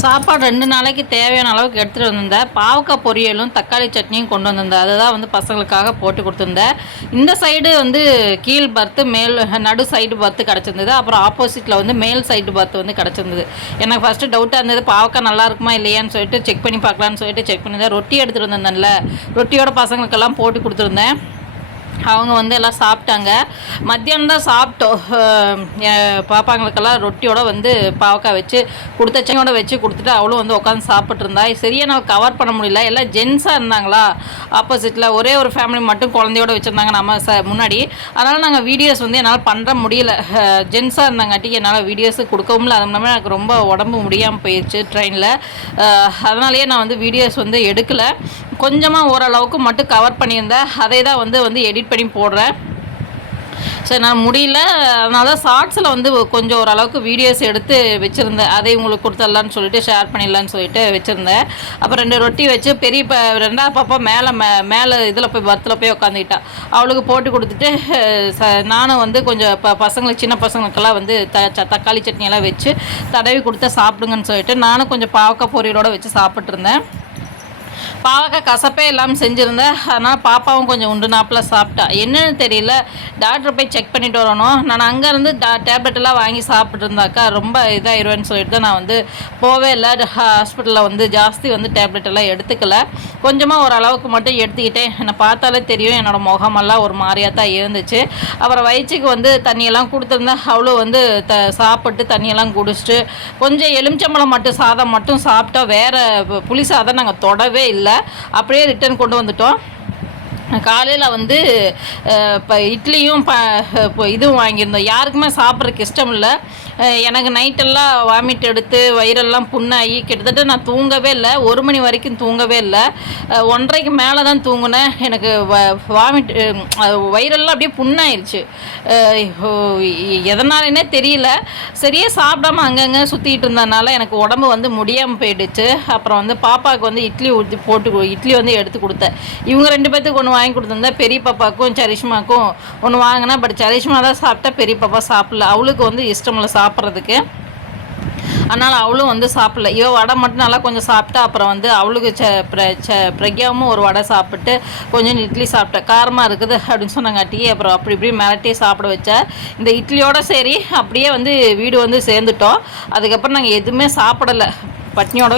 சாப்பாடு 2 நாளைக்கு தேவையான அளவுக்கு எடுத்துகிட்டு வந்திருந்தேன். பாவக்காய் பொரியலும் தக்காளி சட்னியும் கொண்டு வந்திருந்தேன். அதுதான் வந்து பசங்களுக்காக போட்டு கொடுத்துருந்தேன். இந்த சைடு வந்து கீழ் பர்த்து, மேல் நடு சைடு பர்த்து கிடச்சிருந்தது. அப்புறம் ஆப்போசிட்டில் வந்து மேல் சைடு பர்த்து வந்து கிடச்சிருந்தது. எனக்கு ஃபஸ்ட்டு டவுட்டாக இருந்தது, பாவக்காய் நல்லா இருக்குமா இல்லையான்னு சொல்லிட்டு செக் பண்ணி பார்க்கலான்னு சொல்லிட்டு செக் பண்ணியிருந்தேன். ரொட்டி எடுத்துகிட்டு வந்திருந்தேன்ல, ரொட்டியோட பசங்களுக்கெல்லாம் போட்டு கொடுத்துருந்தேன். அவங்க வந்து எல்லாம் சாப்பிட்டாங்க. மத்தியானம் தான் சாப்பிட்டோம். பாப்பாங்களுக்கெல்லாம் ரொட்டியோட வந்து பாவக்காய் வச்சு கொடுத்த சட்னியோட வச்சு கொடுத்துட்டு அவளும் வந்து உட்காந்து சாப்பிட்ருந்தா. சரியாக நான் கவர் பண்ண முடியல. எல்லாம் ஜென்ஸாக இருந்தாங்களா, ஆப்போசிட்டில் ஒரே ஒரு ஃபேமிலி மட்டும் குழந்தையோடு வச்சுருந்தாங்க நம்ம அதனால் அதனால் நாங்கள் வீடியோஸ் வந்து என்னால் பண்ணுற முடியல. ஜென்ஸாக இருந்தாங்காட்டிக்கு என்னால் வீடியோஸு கொடுக்கவும் இல்லை. அது இல்லாமல் எனக்கு ரொம்ப உடம்பு முடியாமல் போயிடுச்சு ட்ரெயினில். அதனாலேயே நான் வந்து வீடியோஸ் வந்து எடுக்கலை. கொஞ்சமாக ஓரளவுக்கு மட்டும் கவர் பண்ணியிருந்தேன். அதை தான் வந்து எடிட் பண்ணி போடுறேன். சரி, நான் முடியல. அதனால தான் ஷார்ட்ஸில் வந்து கொஞ்சம் ஓரளவுக்கு வீடியோஸ் எடுத்து வச்சுருந்தேன். அதை உங்களுக்கு கொடுத்துடலான்னு சொல்லிட்டு ஷேர் பண்ணிடலான்னு சொல்லிட்டு வச்சுருந்தேன். அப்புறம் 2 ரொட்டி வச்சு ரெண்டாவது பாப்பா மேலே இதில் போய் பர்த்தில் போய் உட்காந்துக்கிட்டா. அவளுக்கு போட்டு கொடுத்துட்டு நானும் வந்து கொஞ்சம் பசங்களுக்கு, சின்ன பசங்களுக்கெல்லாம் வந்து தக்காளி சட்னியெல்லாம் வச்சு தடவி கொடுத்தா சாப்பிடுங்கன்னு சொல்லிட்டு நானும் கொஞ்சம் பாவக்காய் பொரியலோடு வச்சு சாப்பிட்ருந்தேன். பாவக்காய் கசப்பே இல்லாமல் செஞ்சுருந்தேன். அதனால் பாப்பாவும் கொஞ்சம் உண்டு நாப்பில் சாப்பிட்டா. என்னன்னு தெரியல, டாக்டர் போய் செக் பண்ணிட்டு வரணும். நான் அங்கேருந்து டேப்லெட்டெல்லாம் வாங்கி சாப்பிட்ருந்தாக்கா ரொம்ப இதாகிடுவேன்னு சொல்லிட்டு தான் நான் வந்து போவே இல்லை. ஹாஸ்பிட்டலில் வந்து ஜாஸ்தி வந்து டேப்லெட்டெல்லாம் எடுத்துக்கல. கொஞ்சமாக ஓரளவுக்கு மட்டும் எடுத்துக்கிட்டேன். என்னை பார்த்தாலே தெரியும், என்னோடய முகமெல்லாம் ஒரு மாதிரியாக தான் இருந்துச்சு. அப்புறம் வயிற்றுக்கு வந்து தண்ணியெல்லாம் கொடுத்துருந்தேன். அவளும் வந்து சாப்பிட்டு தண்ணியெல்லாம் குடிச்சிட்டு கொஞ்சம் எலுமிச்சம்பழம் மட்டும் சாதம் மட்டும் சாப்பிட்டா. வேறு புளி சாதம் நாங்கள் தொடவே இல்லை. அப்படியே ரிட்டர்ன் கொண்டு வந்துட்டோம். காலையில் வந்து இப்போ இட்லியும் இதுவும் வாங்கியிருந்தோம். யாருக்குமே சாப்பிட்றதுக்கு இஷ்டம் இல்லை. எனக்கு நைட்டெல்லாம் வாமிட் எடுத்து வயிறெல்லாம் புண்ணாகி கிட்டத்தட்ட நான் தூங்கவே இல்லை. 1 மணி வரைக்கும் தூங்கவே இல்லை. 1:30க்கு மேலே தான் தூங்கினேன். எனக்கு வாமிட் வயிறெல்லாம் அப்படியே புண்ணாயிருச்சு. எதனாலனே தெரியல. சரியாக சாப்பிடாம அங்கங்கே சுற்றிட்டு இருந்ததுனால எனக்கு உடம்பு வந்து முடியாமல் போயிடுச்சு. அப்புறம் வந்து பாப்பாவுக்கு வந்து இட்லி வந்து எடுத்து கொடுத்தேன். இவங்க 2 பேர்த்துக்கு ஒன்று வாங்கி கொடுத்துருந்தேன். பெரிய பாப்பாவுக்கும் சரிஷ்மாவுக்கும் ஒன்று வாங்கினேன். பட் சரிஷ்மா தான் சாப்பிட்டா, பெரிய பாப்பா சாப்பிடல. அவளுக்கு வந்து இஷ்டம் இல்லை சாப்பிட்றதுக்கு. அதனால் அவளும் வந்து சாப்பிடல. இவள் வடை மட்டும் நல்லா கொஞ்சம் சாப்பிட்டா. அப்புறம் வந்து அவளுக்கு பிரக்யாவும் ஒரு வடை சாப்பிட்டு கொஞ்சம் இட்லி சாப்பிட்டேன். காரமாக இருக்குது அப்படின்னு சொன்னாங்காட்டி அப்புறம் அப்படி இப்படி மிரட்டி சாப்பிட வச்சேன். இந்த இட்லியோட சரி அப்படியே வந்து வீடு வந்து சேர்ந்துட்டோம். அதுக்கப்புறம் நாங்கள் எதுவுமே சாப்பிடலை, பட்னியோட